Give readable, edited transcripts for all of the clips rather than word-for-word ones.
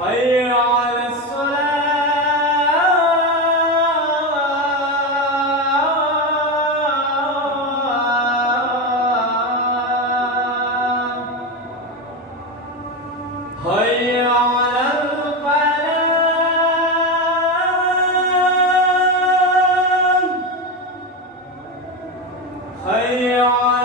حي على الصلاة حي على الفلاح حي على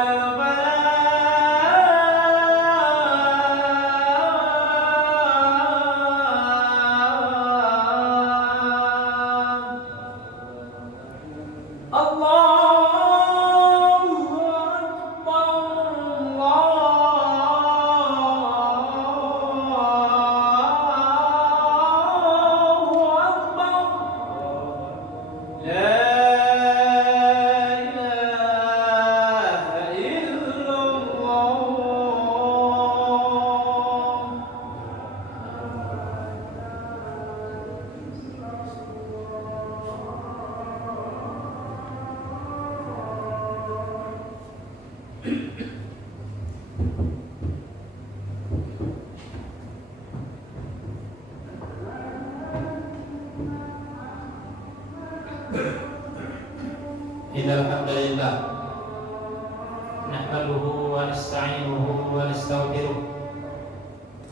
Innal hamdalillah nahmaduhu wa nasta'inuhu wa nastaghfiruh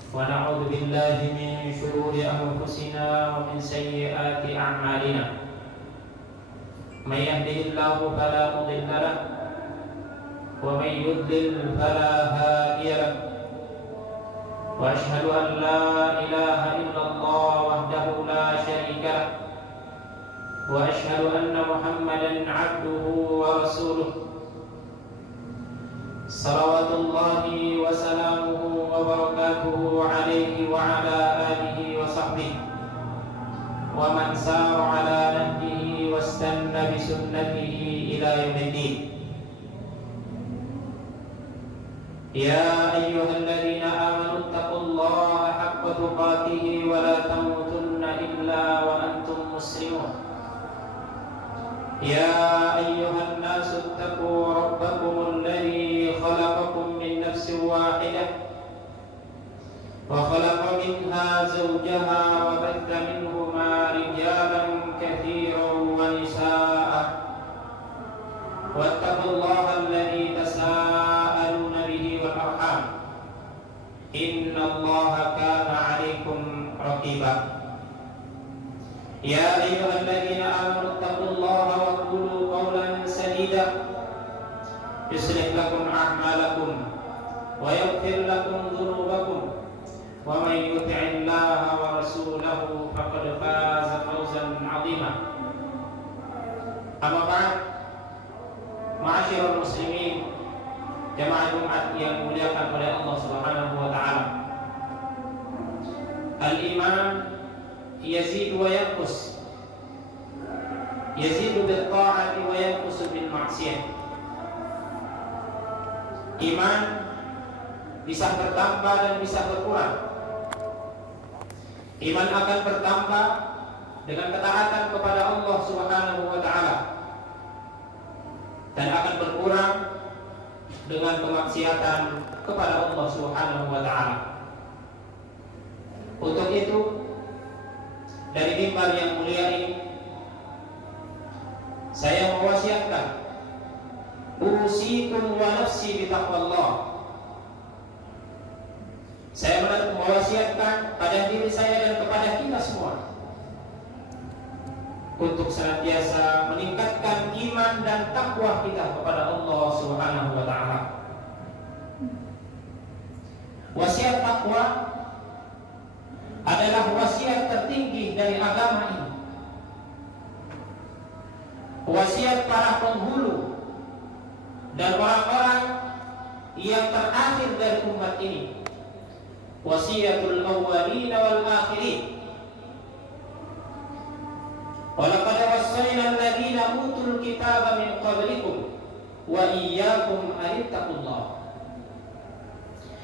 wa na'udzu billahi min shururi anfusina wa min sayyiati a'malina may yahdihillahu fala mudilla lahu wa may yudlil fala hadiya lahu wa ashhadu an la ilaha illallah wahdahu la syarika lahu wa asyhadu anna Muhammadan 'abduhu wa rasuluh salawatullahi wa salamuhu wa barakatuhu alaihi wa ala alihi wa sahbihi wa man sara ala nahjihi wastanna bi sunnatihi ila yaumiddin. Ya ayyuhalladzina amanu taqullaha haqqa tuqatih wa la tamutunna illa wa antum muslimun. يا أيها الناس اتقوا ربكم الذي خلقكم من نفس واحدة وخلق منها زوجها وبث منهما رجالا كثيرا ونساء واتقوا الله الذي تساءلون به والأرحام إن الله كان عليكم رقيبا. يا أيها الذين آمنوا اتقوا الله وقولوا قولا سديدا يصلح لكم أعمالكم ويغفر لكم ذنوبكم ومن يطع الله ورسوله فقد فاز فوزا عظيما. أما بعد معاشر المسلمين jamaah Jumat yang dimuliakan oleh Allah Subhanahu wa taala. Al-iman yazidu wa yanqus, yazidu bil ta'ati wa yanqusu bil ma'siyah. Iman bisa bertambah dan bisa berkurang. Iman akan bertambah dengan ketaatan kepada Allah Subhanahu wa taala dan akan berkurang dengan kemaksiatan kepada Allah Subhanahu wa taala. Untuk itu dari mimbar yang mulia ini saya mewasiatkan usikum wa nafsi bitaqwallah. Saya mewasiatkan pada diri saya dan kepada kita semua untuk senantiasa meningkatkan iman dan takwa kita kepada Allah Subhanahu wa taala. Wasiat takwa adalah wasiat tertinggi dari agama ini. Wasiat para penghulu dan orang-orang yang terakhir dari umat ini. Wasiatul awwalin wal akhirin. Walaqad wassayna alladziina utul kitaba min qablikum wa iyyakum an ittaqullah.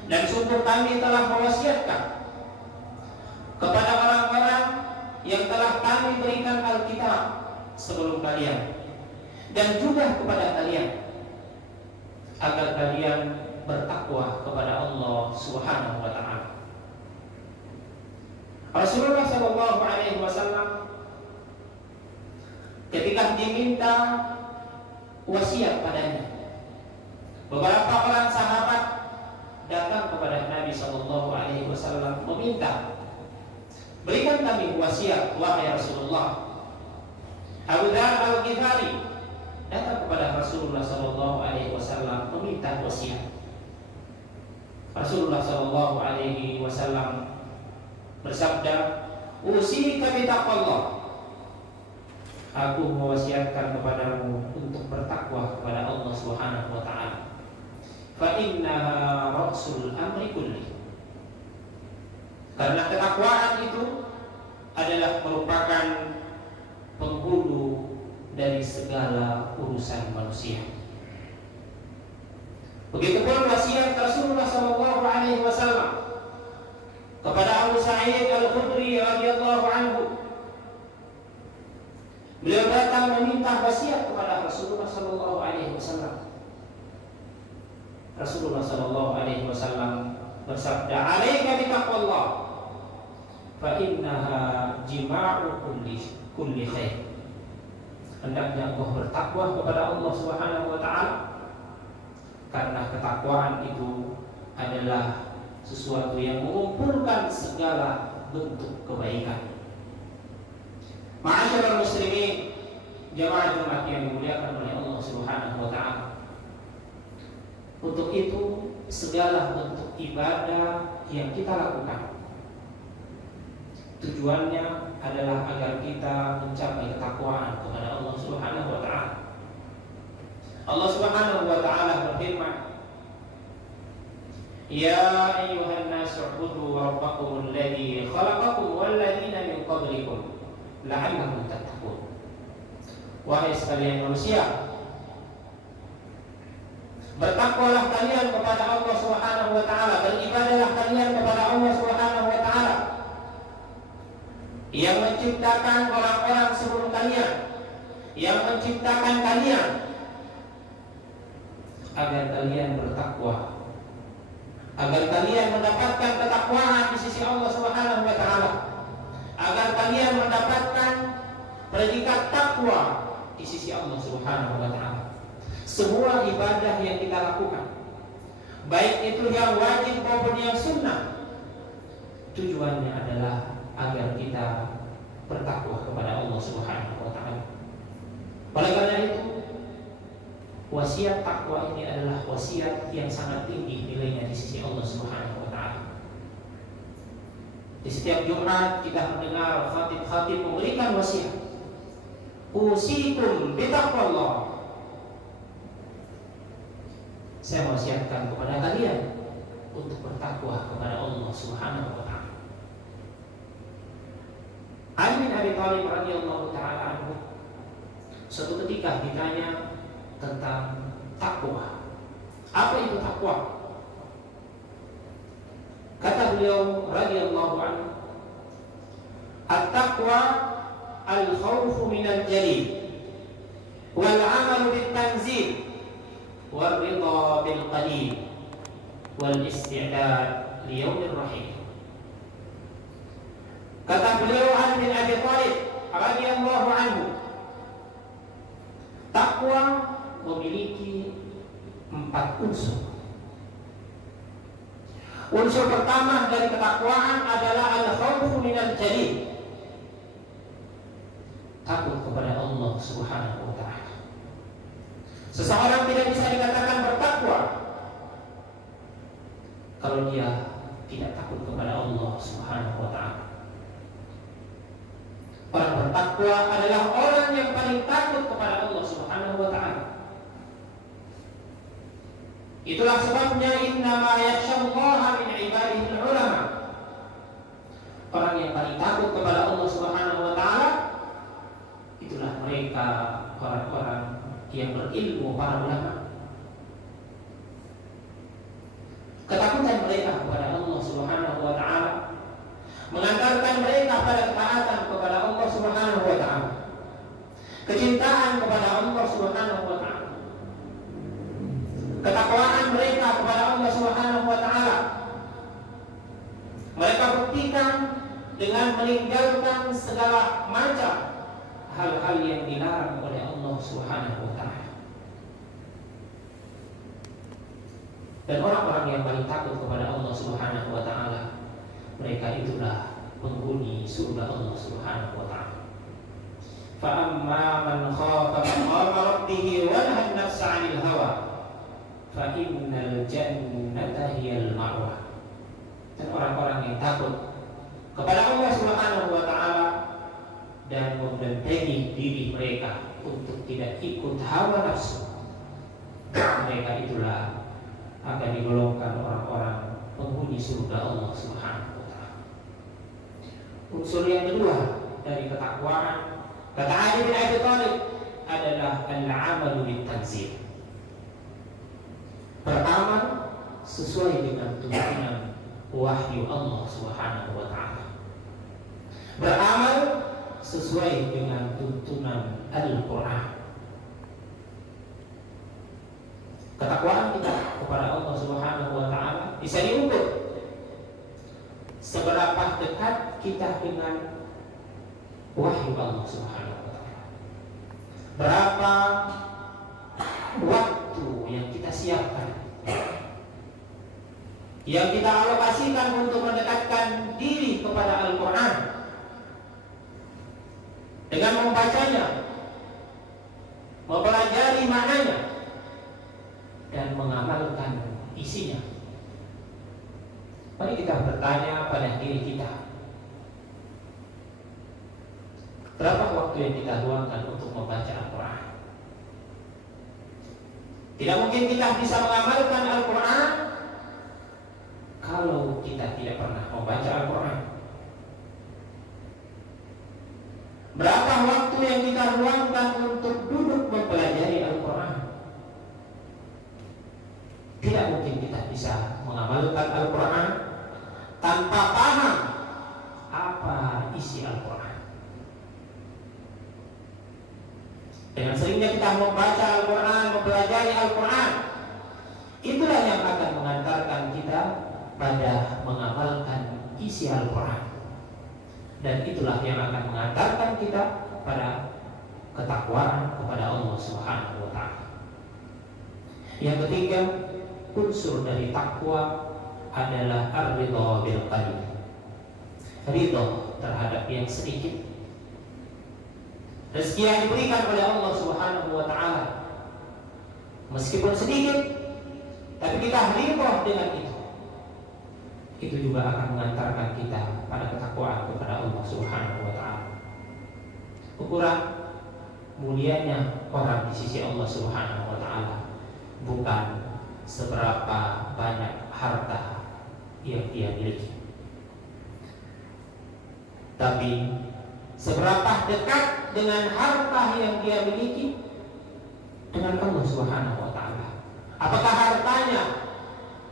Dan sungguh kami telah mewasiatkan kepada orang-orang yang telah kami berikan Alkitab sebelum kalian dan juga kepada kalian agar kalian bertakwa kepada Allah Subhanahu wa taala. Rasulullah Shallallahu Alaihi Wasallam ketika diminta wasiat padanya, beberapa orang sahabat datang kepada Nabi Shallallahu Alaihi Wasallam meminta, berikan kami wasiat wahai Rasulullah. Abu Dzar Al-Ghifari datang kepada Rasulullah Shallallahu Alaihi Wasallam meminta wasiat. Rasulullah Shallallahu Alaihi Wasallam bersabda, "Usika bitaqwallah." Aku mewasiatkan kepadamu untuk bertakwa kepada Allah Subhanahu wa taala. Fa innaha ra'sul amri kulli. Karena ketakwaan itu adalah merupakan penghulu dari segala urusan manusia. Begitupun wasiat Rasulullah Shallallahu Alaihi Wasallam kepada Abu Sa'id Al-Khudri radhiyallahu anhu. Beliau datang meminta wasiat kepada Rasulullah Shallallahu Alaihi Wasallam. Rasulullah Shallallahu Alaihi Wasallam bersabda, "Alaika bitaqwallah, fa innaha jima'u kulli khair." Hendaknya engkau bertakwa kepada Allah Subhanahu wa taala, karena ketakwaan itu adalah sesuatu yang mengumpulkan segala bentuk kebaikan. Ma'asyiral muslimin, jamaah Jumat yang dimuliakan oleh Allah Subhanahu wa taala. Untuk itu segala bentuk ibadah yang kita lakukan tujuannya adalah agar kita mencapai ketakwaan kepada Allah Subhanahu wa taala. Allah Subhanahu wa taala berfirman, "Ya ayyuhan nasu u'budu rabbakum alladzi khalaqakum wal ladzina min qablikum la'allakum tattaqun." Wahai sekalian manusia, bertakwalah kalian kepada Allah Subhanahu wa taala, beribadahlah kalian kepada Allah Subhanahu wa taala yang menciptakan orang-orang sebelum kalian, yang menciptakan kalian, agar kalian bertakwa, agar kalian mendapatkan ketakwaan di sisi Allah Subhanahu wa taala, agar kalian mendapatkan predikat takwa di sisi Allah Subhanahu wa taala. Semua ibadah yang kita lakukan, baik itu yang wajib maupun yang sunnah, tujuannya adalah agar kita bertakwa kepada Allah Subhanahu wa taala. Oleh karena itu, wasiat takwa ini adalah wasiat yang sangat tinggi nilainya di sisi Allah Subhanahu wa taala. Di setiap Jumat kita mendengar khatib-khatib memberikan wasiat. Usikum bitaqwallah. Saya wasiatkan kepada kalian untuk bertakwa kepada Allah Subhanahu wa taala. Ali bin Abi Thalib radhiyallahu taala anhu suatu ketika ditanya tentang takwa. Apa itu takwa? Kata beliau radhiyallahu anhu, "At-taqwa al-khawfu minal jalil wal 'amalu bit-tanzil wal ridha bil qalil wal isti'dad li yaumir rahim." Kata beliau Ali bin Abi Thalib radhiyallahu anhu, takwa memiliki 4 unsur. Unsur pertama dari ketakwaan adalah al-khawfu minal jalil, takut kepada Allah Subhanahu wa taala. Seseorang tidak bisa dikatakan bertakwa kalau dia tidak takut kepada Allah Subhanahu wa taala. Orang bertakwa adalah orang yang paling takut kepada Allah Subhanahu wa taala. Itulah sebabnya innama yakhsyallaha min ibadihi ulama. Orang yang paling takut kepada Allah Subhanahu wa taala itulah mereka orang-orang yang berilmu, para ulama. Ketakutan mereka kepada Allah Subhanahu wa taala mengantarkan mereka pada ketaatan kepada Allah Subhanahu wa taala, kecintaan kepada Allah Subhanahu wa taala, ketakwaan mereka kepada Allah Subhanahu wa taala mereka buktikan dengan dengan meninggalkan segala macam hal-hal yang dilarang oleh Allah Subhanahu wa taala. Dan orang-orang yang paling takut kepada Allah Subhanahu wa taala, mereka itulah penghuni surga Allah Subhanahu wa taala. Fa amma man khafa maqama rabbih wa nahaa an-nafsa 'anil hawa fa innal jannata hiyal ma'wa. Dan orang-orang yang takut kepada Allah Subhanahu wa taala dan membentengi diri mereka untuk tidak ikut hawa nafsu, mereka itulah akan digolongkan orang-orang penghuni surga Allah Subhanahu wa taala. Unsur yang kedua dari ketakwaan, kata Ali bin Abi Thalib, adalah al-amalu bit-tanzil. Pertama, sesuai dengan tuntunan wahyu Allah Subhanahu wa taala. Beramal sesuai dengan tuntunan Al-Qur'an. Ketakwaan kita kepada Allah Subhanahu wa taala bisa diukur seberapa dekat kita dengan wahyu Allah Subhanahu wa taala. Berapa waktu yang kita siapkan, yang kita alokasikan untuk mendekatkan diri kepada Al-Qur'an dengan membacanya, mempelajari maknanya, dan mengamalkan isinya. Mari kita bertanya pada diri kita, berapa waktu yang kita luangkan untuk membaca Al-Quran? Tidak mungkin kita bisa mengamalkan Al-Quran kalau kita tidak pernah membaca Al-Quran. Berapa waktu yang kita luangkan untuk duduk mempelajari Al-Quran? Tidak mungkin kita bisa mengamalkan Al-Quran tanpa paham apa isi Al-Quran. Dengan seringnya kita membaca Al-Quran, mempelajari Al-Quran, itulah yang akan mengantarkan kita pada mengamalkan isi Al-Quran. Dan itulah yang akan mengantarkan kita pada ketakwaan kepada Allah Subhanahu wa taala. Yang ketiga, unsur dari takwa adalah ar-ridha bil qalil. Ridha terhadap yang sedikit. Rezeki yang diberikan oleh Allah Subhanahu wa taala, meskipun sedikit, tapi kita ridha dengan itu. Itu juga akan mengantarkan kita pada ketakwaan kepada Allah Subhanahu wa taala. Ukuran mulianya orang di sisi Allah Subhanahu wa taala bukan seberapa banyak harta yang dia miliki, tapi seberapa dekat dengan harta yang dia miliki dengan Allah Subhanahu wa taala. Apakah hartanya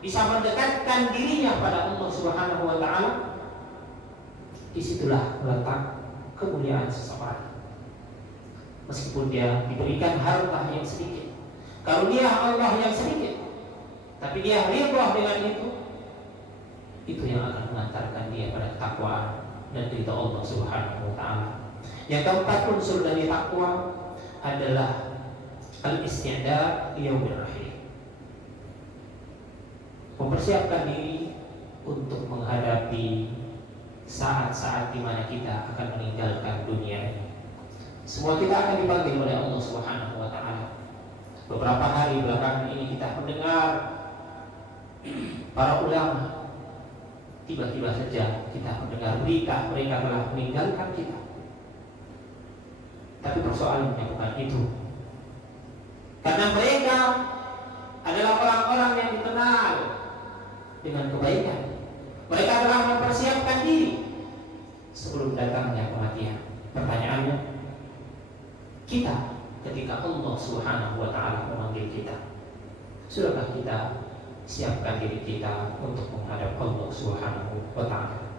bisa mendekatkan dirinya pada Allah Subhanahu wa taala? Disitulah letak kemuliaan seseorang. Meskipun dia diberikan harta yang sedikit, karunia Allah yang sedikit, tapi dia ridha dengan itu yang akan mengantarkan dia pada takwaan dan ridha Allah Subhanahu wa taala. Yang keempat, unsur dari takwa adalah al-isti'dad li yaumir rahim. Mempersiapkan diri untuk menghadapi saat-saat di mana kita akan meninggalkan dunia ini. Semua kita akan dipanggil oleh Allah Subhanahu wa taala. Beberapa hari belakangan ini kita mendengar para ulama, tiba-tiba saja kita mendengar berita mereka telah meninggalkan kita. Tapi persoalannya bukan itu. Karena mereka adalah orang-orang yang dikenal dengan kebaikan. Mereka telah mempersiapkan diri sebelum datangnya kematian. Pertanyaannya, kita ketika Allah Subhanahu wa taala memanggil kita, sudahkah kita siapkan diri kita untuk menghadap Allah Subhanahu wa taala?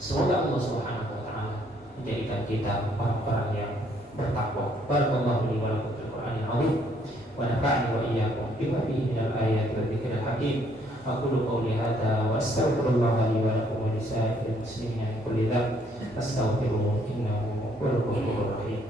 Semoga Allah Subhanahu wa taala menjadikan kita orang-orang yang bertakwa. Barakallahu li wa lakum fil Qur'anil 'azim wa nafa'ani wa iyyakum bima fihi minal ayati wa dzikril hakim. Aqulu qawli hadza wa astaghfirullaha li wa lakum wa lisa'iril muslimin min kulli dhanb Astaghfirullah innahu huwal ghafurur rahim.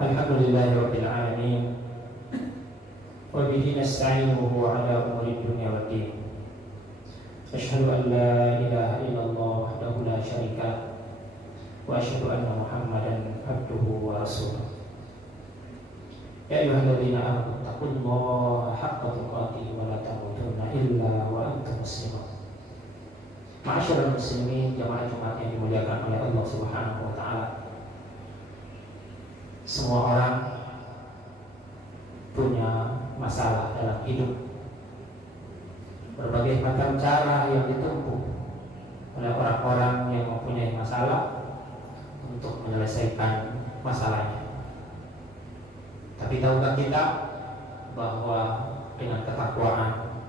Alhamdulillahirabbil alamin. Wa bihi nasta'inuhu 'ala umuri dunya waddin. Asyhadu an la ilaha illallah wahdahu la syarika lah wa asyhadu anna Muhammadan abduhu wa rasuluh. Ya ayyuhalladzina amanu taqullaha haqqa tuqatih wa la tamutunna illa wa antum muslimun. Ma'asyiral muslimin, jamaah Jumat yang dimuliakan oleh Allah Subhanahu wa taala. Semua orang punya masalah dalam hidup. Berbagai macam cara yang ditempuh oleh orang-orang yang mempunyai masalah untuk menyelesaikan masalahnya. Tapi tahukah kita bahwa dengan ketakwaan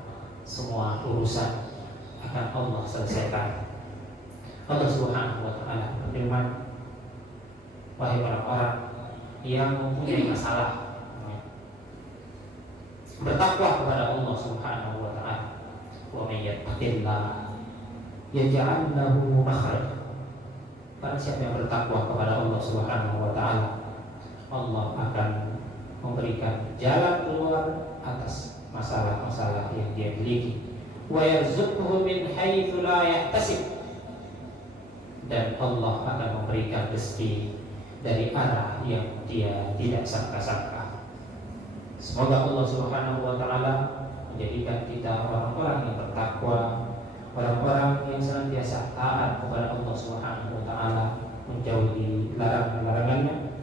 semua urusan akan Allah selesaikan. Allah Subhanahu wa taala berfirman, wahai orang-orang yang mempunyai masalah, bertakwa kepada Allah Subhanahu wa taala. Wa may yattaqillah yaj'al lahu makhraja. Barang siapa yang bertakwa kepada Allah Subhanahu wa taala, Allah akan memberikan jalan keluar atas masalah-masalah yang dia miliki. Wa yarzuqhu min haitsu la yahtasib. Dan Allah akan memberikan rezeki dari arah yang dia tidak sangka-sangka. Semoga Allah Subhanahu wa taala menjadikan kita orang-orang yang bertakwa, orang-orang yang senantiasa taat kepada Allah Subhanahu wa taala, menjauhi larangan-larangannya.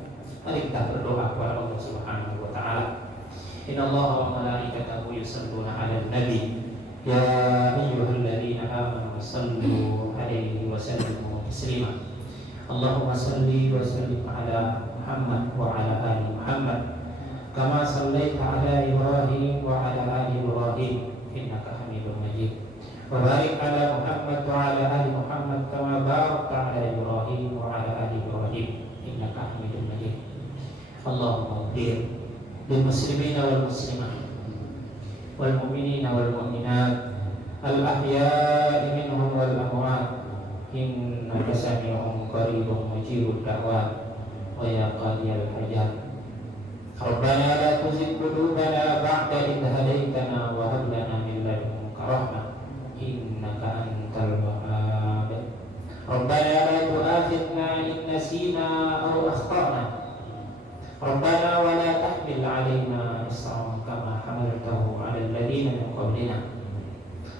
Mari kita berdoa kepada Allah Subhanahu wa taala. Innallaha wa malaikatahu yusholluna 'alan nabi. Ya ayyuhalladzina amanu shallu 'alaihi wa sallimu taslima. Allahumma shalli wa sallim 'ala Muhammad wa 'ala ali Muhammad. Kama sallaita 'ala Ibrahim wa 'ala ali Ibrahim innaka Hamidum Majid. Wa barik 'ala Muhammad wa 'ala ali Muhammad kama barakta 'ala Ibrahim wa 'ala ali Ibrahim innaka Hamidum Majid. Allahumma ighfir lil muslimina wal muslimat wal mu'minina wal mu'minat al ahya'i minhum wal amwat innaka sami'un qaribun mujibud da'wat wa ya qadiyal hajat. Rabbana la tuzigh qulubana ba'da idh hadaytana wa hab lana min ladunka rahmah innaka antal wahhab. Rabbana la tu'akhidhna in nasina aw akhtana. Rabbana wa la tahmil 'alaina isran kama hamaltahu 'alal ladzina min qablina.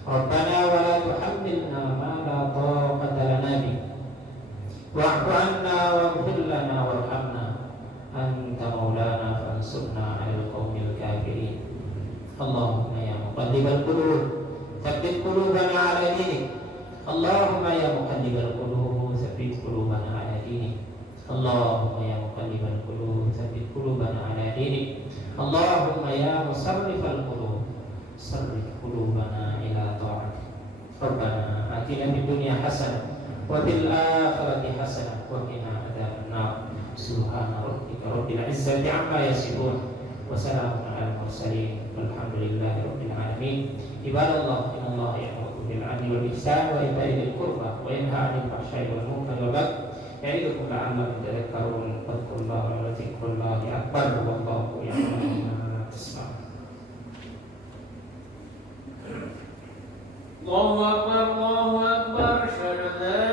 Rabbana wa la tuhammilna ma la taqata lana bih. Wa'fu 'anna waghfir lana warhamna anta maulana fansurna 'alal qaumil kafirin. Allahumma ya muqallibal qulub tsabbit qulubana 'ala dinik. Allahumma ya muqallibal qulub tsabbit qulubana 'ala dinik. Allahumma ya muqallibal qulub tsabbit qulubana 'ala dinik. Allahumma ya musarrifal qulub sarrif qulubana ila ta'atik. Rabbana atina fid dunya hasanah wa fil akhirati hasanah wa qina adzabannar. Subhana rabbika rabbil izzati 'amma yasifun wa salamun 'alal mursalin walhamdulillahi rabbil alamin. Ibadallah, innallaha ya'muru bil 'adli wal ihsani wa ita'i dzil qurba wa yanha 'anil fahsya'i wal munkari wal baghi ya'idukum la'allakum tadhakkarun. Fadhkurullaha wa dzikrullahi akbar wallahu ya'lamu ma tasna'un. Allahu akbar, Allahu akbar, asyhadu an la